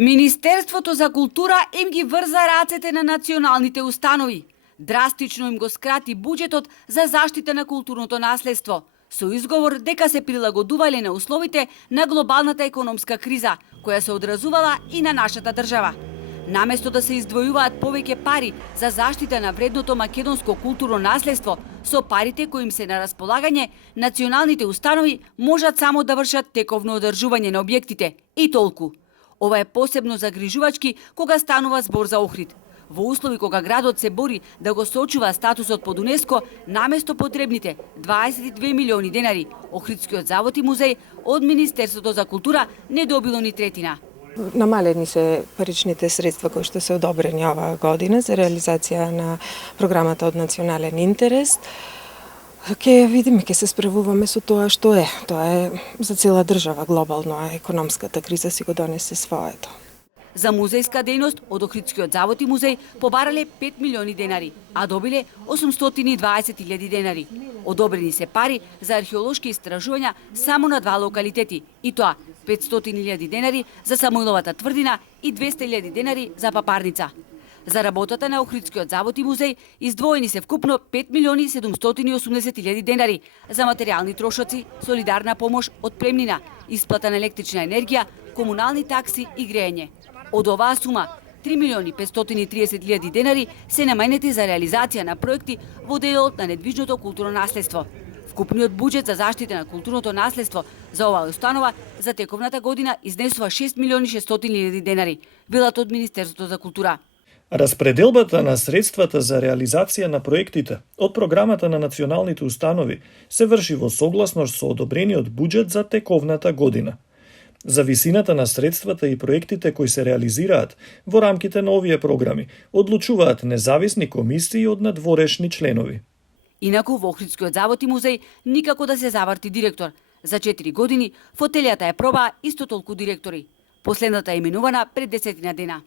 Министерството за култура им ги врза рацете на националните установи. Драстично им го скрати буџетот за заштита на културното наследство, со изговор дека се прилагодувале на условите на глобалната економска криза, која се одразувала и на нашата држава. Наместо да се издвојуваат повеќе пари за заштита на вредното македонско културно наследство, со парите кои им се на располагање, националните установи можат само да вршат тековно одржување на објектите и толку. Ова е посебно загрижувачки кога станува збор за Охрид. Во услови кога градот се бори да го сочува статусот под УНЕСКО, наместо потребните 22 милиони денари, Охридскиот завод и музеј од Министерството за култура не добило ни третина. Намалени се паричните средства кои што се одобрени оваа година за реализација на програмата од национален интерес. Ке видиме, ке се справуваме со тоа што е. Тоа е за цела држава глобално, а економската криза си го донесе своето. За музејска дејност од Охридскиот завод и музеј побарале 5 милиони денари, а добиле 820.000 денари. Одобрени се пари за археолошки истражувања само на 2 локалитети, и тоа 500.000 денари за Самоиловата тврдина и 200.000 денари за Папарница. За работата на Охридскиот завод и музеј издвоени се вкупно 5.780.000 денари за материјални трошоци, солидарна помош од премнина, исплата на електрична енергија, комунални такси и грејење. Од оваа сума, 3.530.000 денари се намајнети за реализација на проекти во делот на недвижното културно наследство. Вкупниот буџет за заштита на културното наследство за оваа установа за тековната година изнесува 6.600.000 денари, велат од Министерството за култура. Распределбата на средствата за реализација на проектите од програмата на националните установи се врши во согласност со одобрениот буџет за тековната година. За висината на средствата и проектите кои се реализираат во рамките на овие програми одлучуваат независни комисии од надворешни членови. Инаку во Охридскиот завод и музеј никако да се заврти директор. За 4 години фотелијата е пробаа исто толку директори. Последната е именувана пред 10 дена.